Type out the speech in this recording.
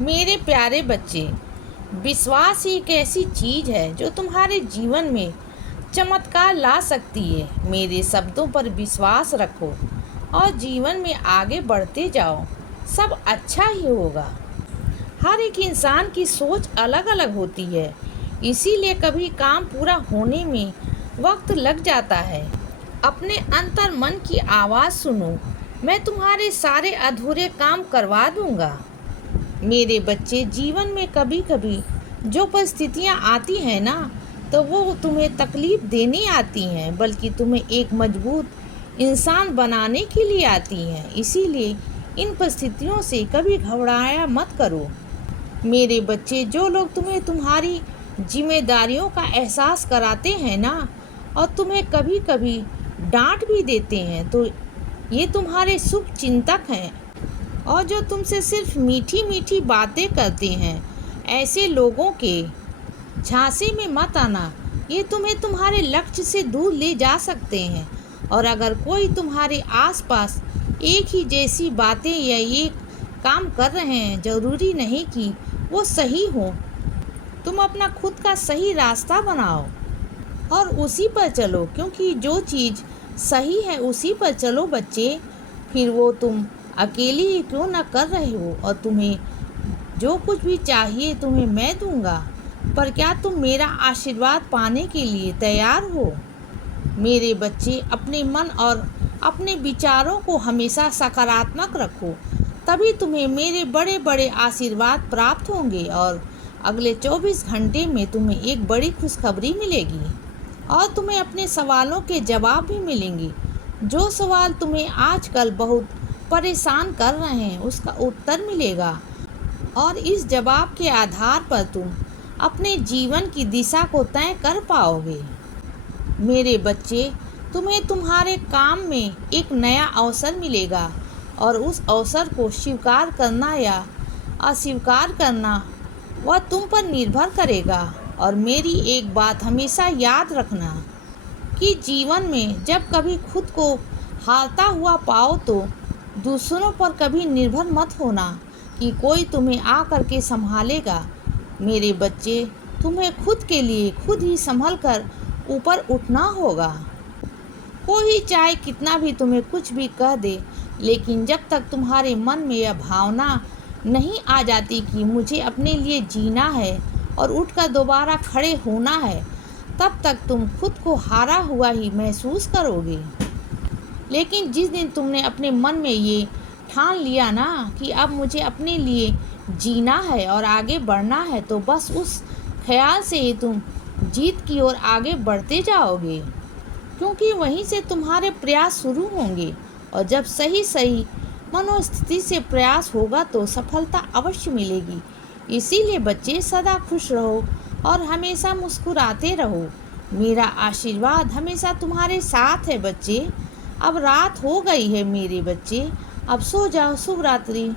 मेरे प्यारे बच्चे, विश्वास ही एक ऐसी चीज़ है जो तुम्हारे जीवन में चमत्कार ला सकती है। मेरे शब्दों पर विश्वास रखो और जीवन में आगे बढ़ते जाओ, सब अच्छा ही होगा। हर एक इंसान की सोच अलग अलग होती है, इसीलिए कभी काम पूरा होने में वक्त लग जाता है। अपने अंतर मन की आवाज़ सुनो, मैं तुम्हारे सारे अधूरे काम करवा दूंगा। मेरे बच्चे, जीवन में कभी कभी जो परिस्थितियाँ आती हैं ना, तो वो तुम्हें तकलीफ देने आती हैं, बल्कि तुम्हें एक मजबूत इंसान बनाने के लिए आती हैं। इसीलिए इन परिस्थितियों से कभी घबराया मत करो। मेरे बच्चे, जो लोग तुम्हें तुम्हारी जिम्मेदारियों का एहसास कराते हैं ना, और तुम्हें कभी कभी डांट भी देते हैं, तो ये तुम्हारे शुभ चिंतक हैं। और जो तुमसे सिर्फ मीठी मीठी बातें करते हैं, ऐसे लोगों के झांसे में मत आना। ये तुम्हें तुम्हारे लक्ष्य से दूर ले जा सकते हैं। और अगर कोई तुम्हारे आसपास एक ही जैसी बातें या ये काम कर रहे हैं, ज़रूरी नहीं कि वो सही हो। तुम अपना खुद का सही रास्ता बनाओ और उसी पर चलो, क्योंकि जो चीज़ सही है उसी पर चलो बच्चे। फिर वो तुम अकेले ही क्यों ना कर रहे हो, और तुम्हें जो कुछ भी चाहिए तुम्हें मैं दूंगा। पर क्या तुम मेरा आशीर्वाद पाने के लिए तैयार हो? मेरे बच्चे, अपने मन और अपने विचारों को हमेशा सकारात्मक रखो, तभी तुम्हें मेरे बड़े बड़े आशीर्वाद प्राप्त होंगे। और अगले 24 घंटे में तुम्हें एक बड़ी खुशखबरी मिलेगी और तुम्हें अपने सवालों के जवाब भी मिलेंगे। जो सवाल तुम्हें आजकल बहुत परेशान कर रहे हैं, उसका उत्तर मिलेगा, और इस जवाब के आधार पर तुम अपने जीवन की दिशा को तय कर पाओगे। मेरे बच्चे, तुम्हें तुम्हारे काम में एक नया अवसर मिलेगा, और उस अवसर को स्वीकार करना या अस्वीकार करना वह तुम पर निर्भर करेगा। और मेरी एक बात हमेशा याद रखना कि जीवन में जब कभी खुद को हारता हुआ पाओ, तो दूसरों पर कभी निर्भर मत होना कि कोई तुम्हें आकर के संभालेगा। मेरे बच्चे, तुम्हें खुद के लिए खुद ही संभल कर ऊपर उठना होगा। कोई चाहे कितना भी तुम्हें कुछ भी कह दे, लेकिन जब तक तुम्हारे मन में यह भावना नहीं आ जाती कि मुझे अपने लिए जीना है और उठकर दोबारा खड़े होना है, तब तक तुम खुद को हारा हुआ ही महसूस करोगे। लेकिन जिस दिन तुमने अपने मन में ये ठान लिया ना कि अब मुझे अपने लिए जीना है और आगे बढ़ना है, तो बस उस ख्याल से ही तुम जीत की ओर आगे बढ़ते जाओगे, क्योंकि वहीं से तुम्हारे प्रयास शुरू होंगे। और जब सही सही मनोस्थिति से प्रयास होगा तो सफलता अवश्य मिलेगी। इसीलिए बच्चे, सदा खुश रहो और हमेशा मुस्कुराते रहो। मेरा आशीर्वाद हमेशा तुम्हारे साथ है बच्चे। अब रात हो गई है मेरे बच्चे, अब सो जाओ। शुभ रात्रि।